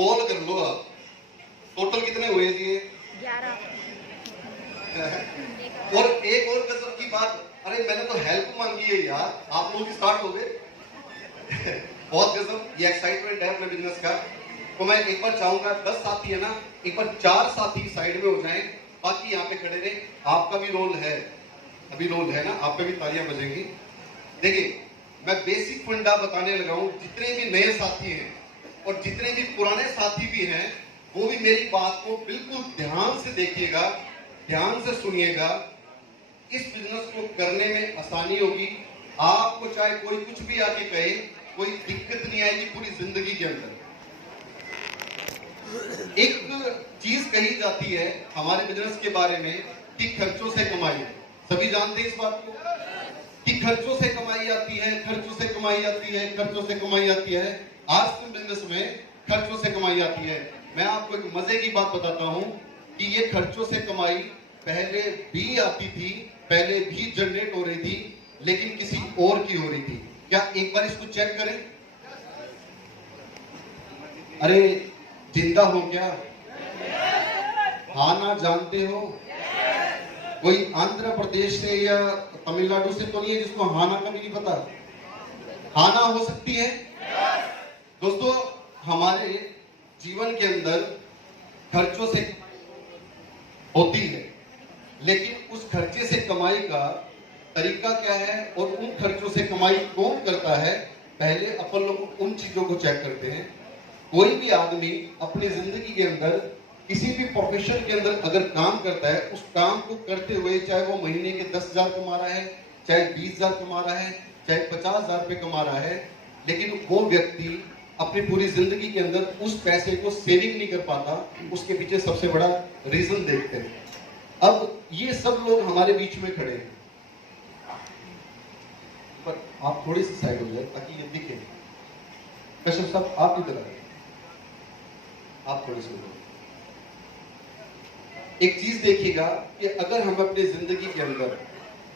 Call कर लो आप। Total कितने हुए जी? 11। और एक और गजब की बात, अरे मैंने तो हेल्प मांगी है यार, आप लोग स्टार्ट हो गए। बहुत गजब, ये एक्साइटमेंट है अपने बिजनेस का। तो मैं एक बार चाहूंगा 10 साथी है ना, एक बार 4 साथी साइड में हो जाएं, बाकी यहाँ पे खड़े रहे। आपका भी रोल है, अभी रोल है ना, आप पे भी तालियां बजेंगी। देखिए मैं बेसिक फंडा बताने लगा हूं। जितने भी नए साथी हैं और जितने भी पुराने साथी भी हैं, वो भी मेरी बात को बिल्कुल ध्यान से देखिएगा, ध्यान से सुनिएगा। इस बिजनेस को करने में आसानी होगी। आपको चाहे कोई कुछ भी आके कहे, कोई दिक्कत नहीं आएगी पूरी जिंदगी के अंदर। एक चीज कही जाती है हमारे बिजनेस के बारे में कि खर्चों से कमाई। सभी जानते हैं इस बात को कि खर्चों से कमाई आती है, खर्चों से कमाई आती है, खर्चों से कमाई आती है। आज के बिजनेस में खर्चों से कमाई आती है। मैं आपको एक मजे की बात बताता हूं कि ये खर्चों से कमाई पहले भी आती थी, पहले भी जनरेट हो रही थी, लेकिन किसी और की हो रही थी। क्या एक बार इसको चेक करें? अरे जिंदा हो क्या? हाँ ना जानते हो? कोई आंध्र प्रदेश से या तमिलनाडु से तो नहीं है जिसको हाँ ना का भी नहीं पता? हाँ ना हो सकती है। दोस्तों हमारे जीवन के अंदर खर्चों से होती है, लेकिन उस खर्चे से कमाई का तरीका क्या है और उन खर्चों से कमाई कौन करता है, पहले अपन लोग उन चीजों को चेक करते हैं। कोई भी आदमी अपनी जिंदगी के अंदर किसी भी प्रोफेशन के अंदर अगर काम करता है, उस काम को करते हुए चाहे वो महीने के 10,000 कमा रहा है, चाहे 20,000 कमा रहा है, चाहे 50,000 रुपए कमा रहा है, लेकिन वो व्यक्ति अपनी पूरी जिंदगी के अंदर उस पैसे को सेविंग नहीं कर पाता। उसके पीछे सबसे बड़ा रीजन देखते हैं। अब ये सब लोग हमारे बीच में खड़े हैं, पर आप थोड़ी सी साइड हो जाए ताकि ये दिखे। कश्यप साहब आप की तरह आप थोड़ी सी। एक चीज देखिएगा कि अगर हम अपनी जिंदगी के अंदर,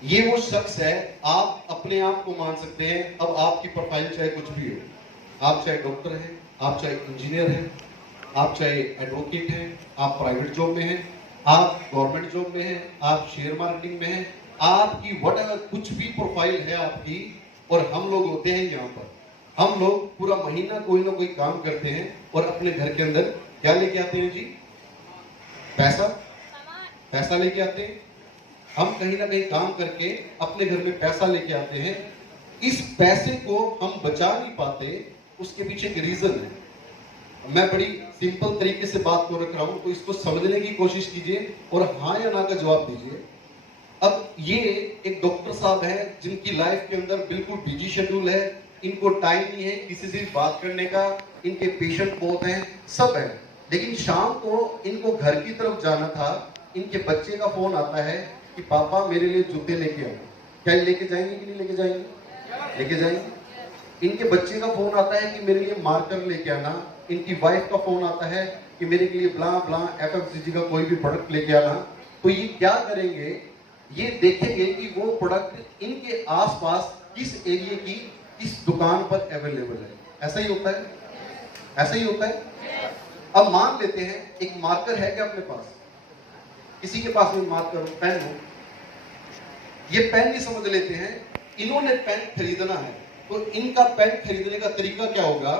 ये वो शख्स है, आप अपने आप को मान सकते हैं। अब आपकी प्रोफाइल चाहे कुछ भी हो, आप चाहे डॉक्टर हैं, आप चाहे इंजीनियर हैं, आप चाहे एडवोकेट हैं, आप प्राइवेट जॉब में हैं, आप गवर्नमेंट जॉब में हैं, आप शेयर मार्केटिंग में हैं, आपकी व्हाटएवर कुछ भी प्रोफाइल है आपकी, और हम लोग होते हैं यहाँ पर। हम लोग पूरा महीना कोई ना कोई काम करते हैं और अपने घर के अंदर क्या लेके आते हैं जी? पैसा, पैसा लेके आते हैं। हम कहीं ना कहीं काम करके अपने घर में पैसा लेके आते हैं। इस पैसे को हम बचा नहीं पाते, उसके पीछे एक रीजन है। मैं बड़ी सिंपल तरीके से बात को रख रहा हूं, तो इसको समझने की कोशिश कीजिए और हाँ या ना का जवाब दीजिए। अब ये एक डॉक्टर साहब हैं जिनकी लाइफ के अंदर बिल्कुल बिजी शेड्यूल है, इनको टाइम नहीं है किसी से बात करने का, इनके पेशेंट बहुत हैं, सब है, लेकिन शाम को इनको घर की तरफ जाना था। इनके बच्चे का फोन आता है कि पापा मेरे लिए जूते लेके आओ। क्या लेके जाएंगे कि नहीं लेके जाएंगे? लेके जाएंगे। इनके बच्चे का फोन आता है कि मेरे लिए मार्कर लेके आना। इनकी वाइफ का फोन आता है कि मेरे लिए ब्ला ब्ला एफएमसीजी का कोई भी प्रोडक्ट लेके आना। तो ये क्या करेंगे? ये देखेंगे कि वो प्रोडक्ट इनके आसपास किस एरिया की किस दुकान पर अवेलेबल है। ऐसा ही होता है, ऐसा ही होता है। अब मान लेते हैं एक मार्कर है क्या अपने पास? किसी के पास में मार्कर हो, पेन हो, ये पेन नहीं समझ लेते हैं, इन्होंने पेन खरीदना है। तो इनका पेन खरीदने का तरीका क्या होगा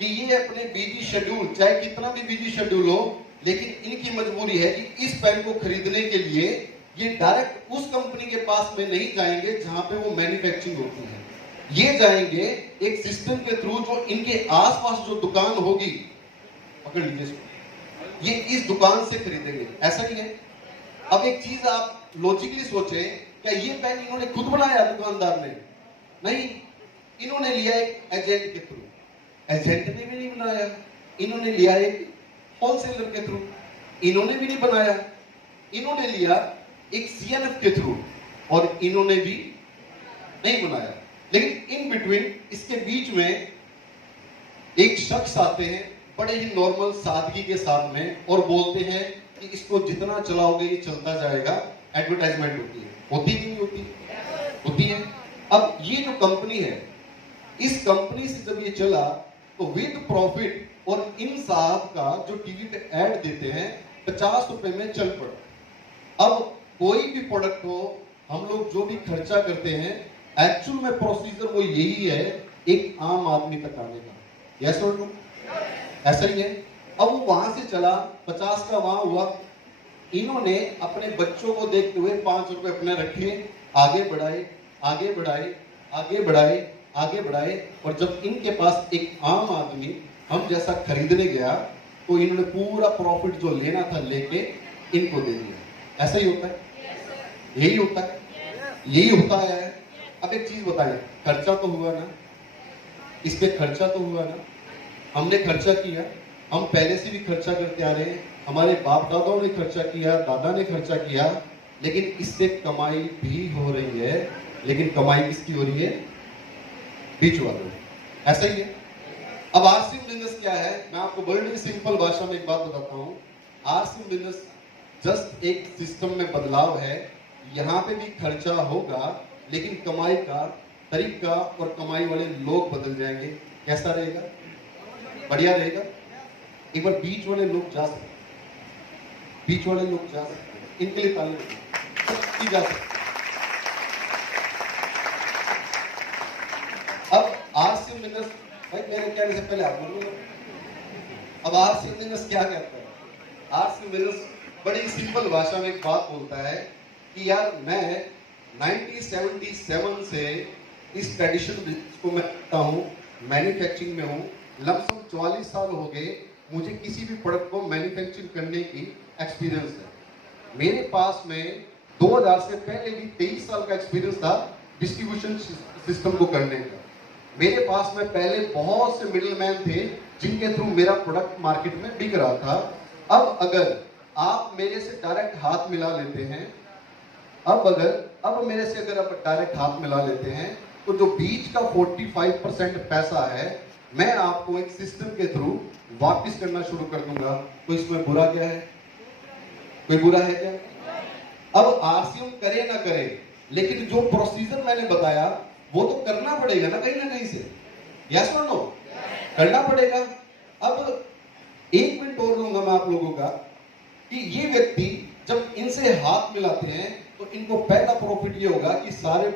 कि ये अपने बिजी शेड्यूल, चाहे कितना भी बिजी शेड्यूल हो, लेकिन इनकी मजबूरी है कि इस पेन को खरीदने के लिए ये डायरेक्ट उस कंपनी के पास में नहीं जाएंगे जहां पे वो मैन्युफैक्चरिंग होती है। ये जाएंगे एक सिस्टम के थ्रू, जो इनके आसपास जो दुकान होगी, पकड़ लीजिए, ये इस दुकान से खरीदेंगे। ऐसा नहीं है? अब एक चीज आप लॉजिकली सोचे, क्या ये पेन इन्होंने खुद बनाया दुकानदार ने? नहीं, इन्होंने लिया एक एजेंट के थ्रू। एजेंट ने भी नहीं बनाया, इन्होंने लिया एक होलसेलर के थ्रू। इन्होंने भी नहीं बनाया, इन्होंने लिया एक सीएनएफ के थ्रू, और इन्होंने भी नहीं बनाया। लेकिन इन बिटवीन, इसके बीच में एक शख्स आते हैं बड़े ही नॉर्मल सादगी के साथ में और बोलते हैं कि इसको जितना चलाओगे ये चलता जाएगा। एडवर्टाइजमेंट होती है, होती नहीं होती? होती है। अब ये जो कंपनी है, इस कंपनी से जब ये चला तो विद प्रॉफिट और इन साहब का जो टीवी पे ऐड देते हैं 50 रुपए में चल पड़ा। अब कोई भी प्रोडक्ट हो, हम लोग जो भी खर्चा करते हैं, एक्चुअल में प्रोसीजर वो यही है एक आम आदमी तक आने का। यस और नो? ऐसा ही है। अब वो वहां से चला, 50 का वहां हुआ, इन्होंने अपने बच्चों को देखते हुए 5 रुपए अपने रखे, आगे बढ़ाए आगे बढ़ाए आगे बढ़ाए आगे बढ़ाए, और जब इनके पास एक आम आदमी हम जैसा खरीदने गया तो इन्होंने पूरा प्रॉफिट जो लेना था लेके इनको दे दिया। ऐसा ही होता है, यही होता है, यही होता है। अब एक चीज बताएं, खर्चा तो हुआ ना, इस पे खर्चा तो हुआ ना, हमने खर्चा किया, हम पहले से भी खर्चा करते आ रहे हैं, हमारे बाप दादाओं ने खर्चा किया, दादा ने खर्चा किया, लेकिन इससे कमाई भी हो रही है। लेकिन कमाई किसकी हो रही है? बीच वालों। ऐसा ही है। अब आरसीएम बिजनेस क्या है, मैं आपको बड़ी सिंपल भाषा में एक बात बताता हूं। आरसीएम बिजनेस जस्ट एक सिस्टम में बदलाव है। यहां पे भी खर्चा होगा, लेकिन कमाई का तरीका और कमाई वाले लोग बदल जाएंगे। कैसा रहेगा? बढ़िया रहेगा। एक बार बीच वाले लोग जा सकते, बीच वाले लोग जा सकते, इनके लिए ताली जा सकते। अब आरसीएम बिजनेस, भाई मेरे कहने से पहले आप बोलो। अब आरसीएम बिजनेस क्या कहता है? आरसीएम बिजनेस बड़ी सिंपल भाषा में एक बात बोलता है कि यार मैं 1977 से इस ट्रेडिशनल बिजनेस को मैं करता हूँ, मैन्युफैक्चरिंग में हूँ, लमसम 44 साल हो गए मुझे किसी भी प्रोडक्ट को मैन्युफैक्चरिंग करने की एक्सपीरियंस है। मेरे पास में 2000 से पहले भी 23 साल का एक्सपीरियंस था डिस्ट्रीब्यूशन सिस्टम को करने का। मेरे पास में पहले बहुत से मिडलमैन थे जिनके थ्रू मेरा प्रोडक्ट मार्केट में बिक रहा था। अब अगर आप मेरे से डायरेक्ट हाथ मिला लेते हैं, अब मेरे से अगर आप डायरेक्ट हाथ मिला लेते हैं, तो जो बीच का 45% पैसा है मैं आपको एक सिस्टम के थ्रू वापस करना शुरू कर दूंगा। तो इसमें बुरा क्या है? कोई बुरा है क्या? अब आरसीएम करे ना करे, लेकिन जो प्रोसीजर मैंने बताया वो तो करना पड़ेगा ना कहीं से। यस और नो? करना पड़ेगा। अब 1 मिनट और लूंगा मैं आप लोगों का कि ये व्यक्ति जब इनसे हाथ मिलाते हैं तो इनको पहला प्रॉफिट ये होगा कि सारे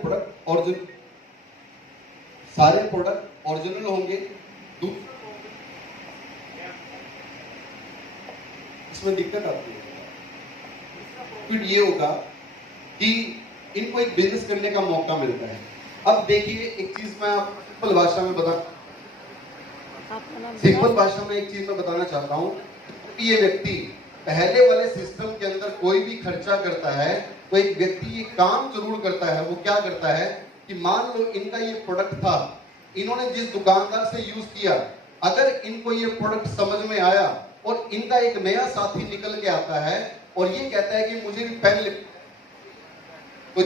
प्रोडक्ट ओरिजिनल होंगे। इसमें दिक्कत आती है। फिर ये होगा कि इनको एक बिजनेस करने का मौका मिलता है। अब देखिए एक चीज मैं सिंपल भाषा में एक चीज मैं बताना चाहता हूं कि ये व्यक्ति पहले वाले सिस्टम के अंदर कोई भी खर्चा करता है तो एक व्यक्ति ये काम जरूर करता है। वो क्या करता है कि मान लो इनका ये प्रोडक्ट था, इन्होंने जिस दुकानदार से यूज किया, अगर इनको ये प्रोडक्ट समझ में आया और इनका एक नया साथी निकल के आता है और ये कहता है कि मुझे भी पेन तो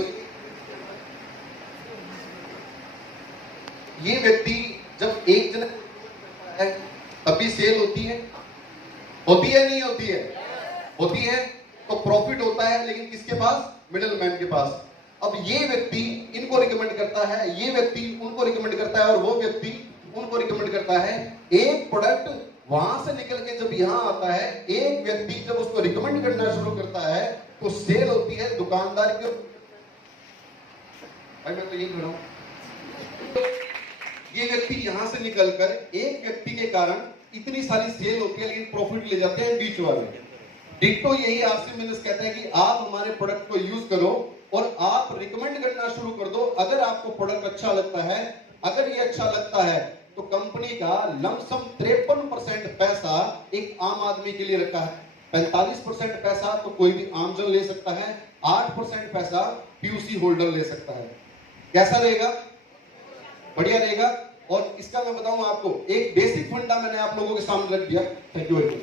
ये व्यक्ति जब एक जन है तभी सेल होती है नहीं होती है? होती है। तो प्रॉफिट होता है, लेकिन किसके पास? मिडलमैन के पास। अब ये व्यक्ति इनको रिकमेंड करता है, ये व्यक्ति उनको रिकमेंड करता है और वो व्यक्ति उनको रिकमेंड करता है। एक प्रोडक्ट वहां से निकल के जब यहां आता है, एक व्यक्ति जब उसको रिकमेंड करना शुरू करता है तो सेल होती है दुकानदार के। मैं तो यही खड़ा हूं। ये व्यक्ति यहां से निकलकर एक व्यक्ति के कारण इतनी सारी सेल होती है, लेकिन प्रॉफिट ले जाते हैं बीच वाले। डिट्टो यही आरसीएम बिजनेस कहता है कि आप हमारे प्रोडक्ट को यूज करो और आप रिकमेंड करना शुरू कर दो। अगर आपको प्रोडक्ट अच्छा लगता है, अगर ये अच्छा लगता है, तो कंपनी का लमसम 53% पैसा एक आम आदमी के लिए रखा है। 45% पैसा तो कोई भी आमजन ले सकता है, 8% पैसा पीयूसी होल्डर ले सकता है। कैसा रहेगा? बढ़िया रहेगा। और इसका मैं बताऊं आपको, एक बेसिक फंडा मैंने आप लोगों के सामने रख दिया। Thank you very much.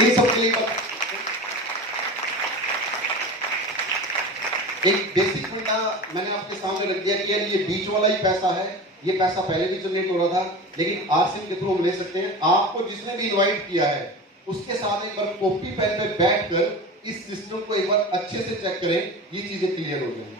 इन सब के लिए एक बेसिक फंडा मैंने आपके सामने रख दिया कि यार ये बीच वाला ही पैसा है, ये पैसा पहले भी जनरेट हो रहा था, लेकिन आरसीएम के थ्रू हम ले सकते हैं। आपको जिसने भी इनवाइट किया है उसके साथ एक बार कॉपी पेन पे बैठकर इस सिस्टम को एक बार अच्छे से चेक करें, ये चीजें क्लियर हो जाएंगी।